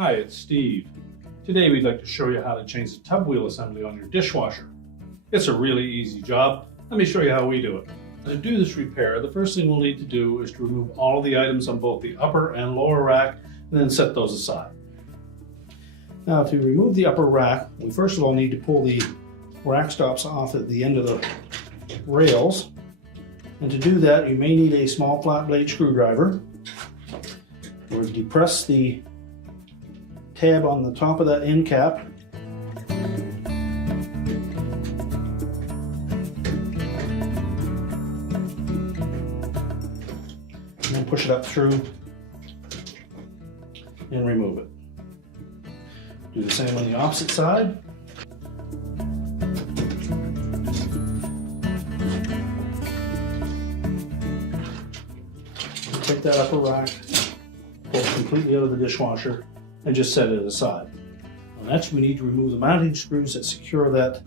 Hi, it's Steve. Today we'd like to show you how to change the tub wheel assembly on your dishwasher. It's a really easy job. Let me show you how we do it. To do this repair, the first thing we'll need to do is to remove all of the items on both the upper and lower rack and then set those aside. Now to remove the upper rack, we first of all need to pull the rack stops off at the end of the rails. And to do that, you may need a small flat blade screwdriver. We'll depress the tab on the top of that end cap. And then push it up through and remove it. Do the same on the opposite side. Take that upper rack, pull it completely out of the dishwasher, and just set it aside. Next, we need to remove the mounting screws that secure that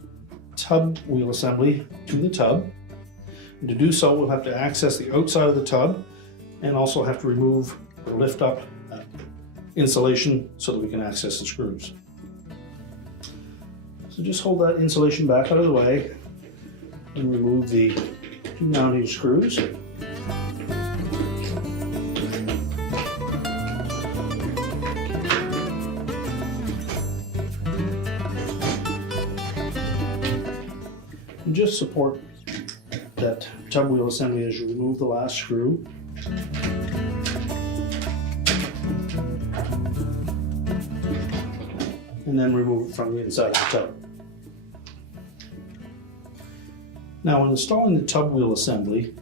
tub wheel assembly to the tub. And to do so, we'll have to access the outside of the tub and also have to remove or lift up insulation so that we can access the screws. So just hold that insulation back out of the way and remove the two mounting screws. And just support that tub wheel assembly as you remove the last screw. And then remove it from the inside of the tub. Now when installing the tub wheel assembly,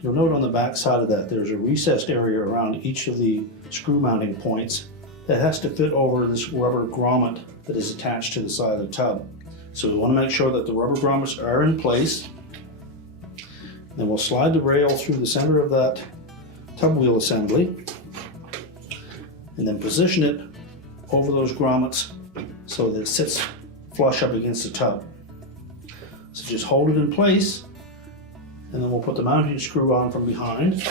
you'll note on the back side of that there's a recessed area around each of the screw mounting points that has to fit over this rubber grommet that is attached to the side of the tub. So we want to make sure that the rubber grommets are in place. Then we'll slide the rail through the center of that tub wheel assembly and then position it over those grommets so that it sits flush up against the tub. So just hold it in place and then we'll put the mounting screw on from behind.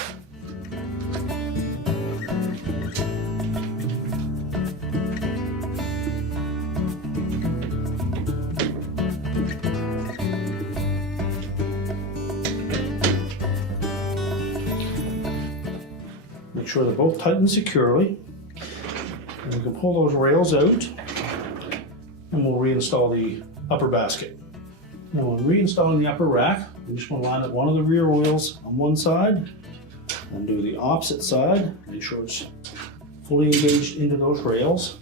Make sure they're both tightened securely. And we can pull those rails out and we'll reinstall the upper basket. Now when reinstalling the upper rack, we just want to line up one of the rear wheels on one side and do the opposite side. Make sure it's fully engaged into those rails.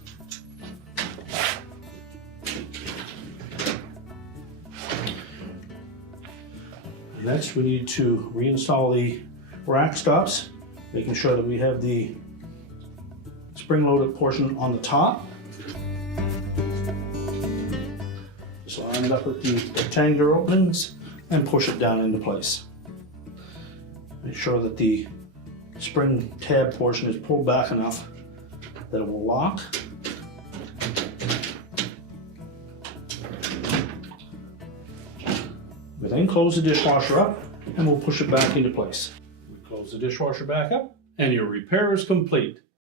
Next we need to reinstall the rack stops, making sure that we have the spring-loaded portion on the top. Just line it up with the rectangular openings and push it down into place. Make sure that the spring tab portion is pulled back enough that it will lock. We then close the dishwasher up and we'll push it back into place. We close the dishwasher back up and your repair is complete.